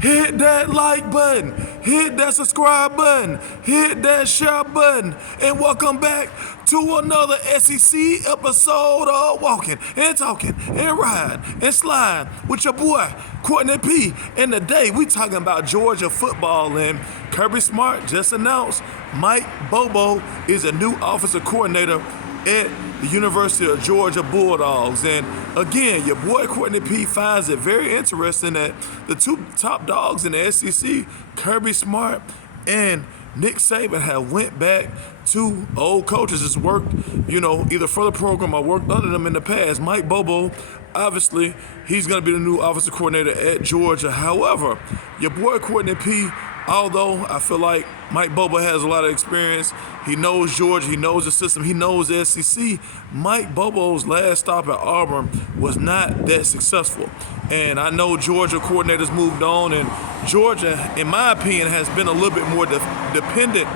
Hit that like button, hit that subscribe button, hit that share button, and welcome back to another SEC episode of Walking and Talking and Riding and Sliding with your boy, Courtney P. And today we talking about Georgia football, and Kirby Smart just announced Mike Bobo is a new offensive coordinator at the University of Georgia Bulldogs. And again, your boy Courtney P finds it very interesting that the two top dogs in the SEC, Kirby Smart and Nick Saban, have went back to old coaches that's worked, either for the program or worked under them in the past. Mike Bobo, obviously, he's going to be the new offensive coordinator at Georgia. However, your boy Courtney P, although I feel like Mike Bobo has a lot of experience, he knows Georgia, he knows the system, he knows the SEC, Mike Bobo's last stop at Auburn was not that successful. And I know Georgia coordinators moved on, and Georgia, in my opinion, has been a little bit more dependent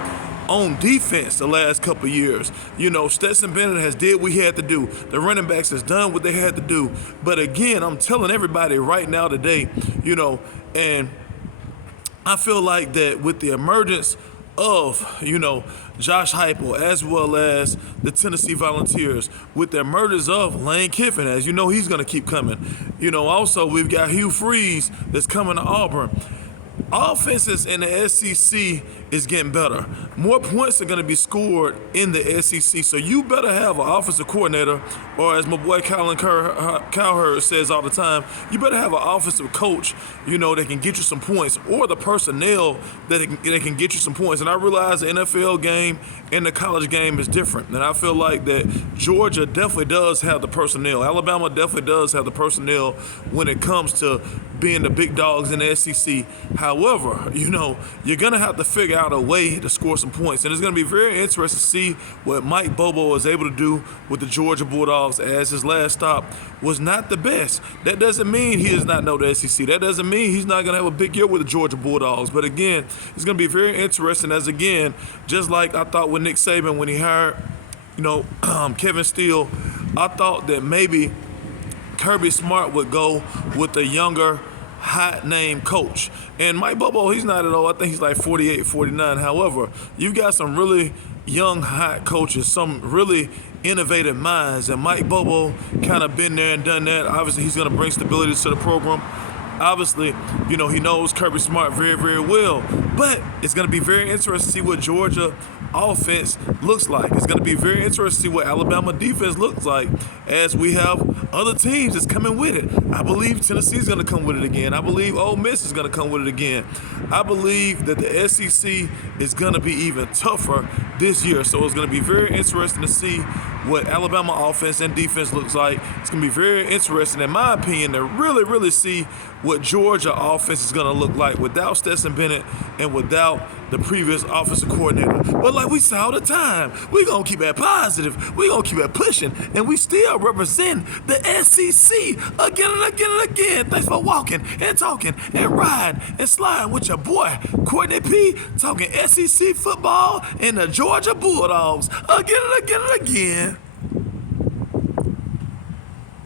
on defense the last couple of years. Stetson Bennett has did what he had to do. The running backs has done what they had to do. But again, I'm telling everybody right now today, and I feel like that with the emergence of, Josh Heupel, as well as the Tennessee Volunteers, with the emergence of Lane Kiffin, as you know, he's going to keep coming. Also we've got Hugh Freeze that's coming to Auburn. Offenses in the SEC is getting better. More points are going to be scored in the SEC, so you better have an offensive coordinator, or as my boy Cowherd says all the time, you better have an offensive coach, that can get you some points, or the personnel that can get you some points. And I realize the NFL game and the college game is different, and I feel like that Georgia definitely does have the personnel. Alabama definitely does have the personnel when it comes to being the big dogs in the SEC. However, you're going to have to figure out a way to score some points. And it's going to be very interesting to see what Mike Bobo was able to do with the Georgia Bulldogs, as his last stop was not the best. That doesn't mean he does not know the SEC. That doesn't mean he's not going to have a big year with the Georgia Bulldogs. But again, it's going to be very interesting, as again, just like I thought with Nick Saban when he hired, Kevin Steele, I thought that maybe Kirby Smart would go with the younger, hot name coach. And Mike Bobo, he's not at all. I think he's like 48, 49. However, you've got some really young, hot coaches, some really innovative minds. And Mike Bobo kind of been there and done that. Obviously, he's going to bring stability to the program. Obviously, he knows Kirby Smart very, very well. But it's going to be very interesting to see what Georgia offense looks like. It's going to be very interesting to see what Alabama defense looks like, as we have other teams that's coming with it. I believe Tennessee's going to come with it again. I believe Ole Miss is going to come with it again. I believe that the SEC is going to be even tougher this year. So it's going to be very interesting to see what Alabama offense and defense looks like. It's going to be very interesting, in my opinion, to really, really see what Georgia offense is going to look like without Stetson Bennett and without the previous offensive coordinator. But like we say all the time, we're going to keep it positive. We're going to keep it pushing. And we still represent the SEC again and again and again. Thanks for walking and talking and riding and sliding with your boy, Courtney P, talking SEC football and the Georgia Bulldogs again and again and again.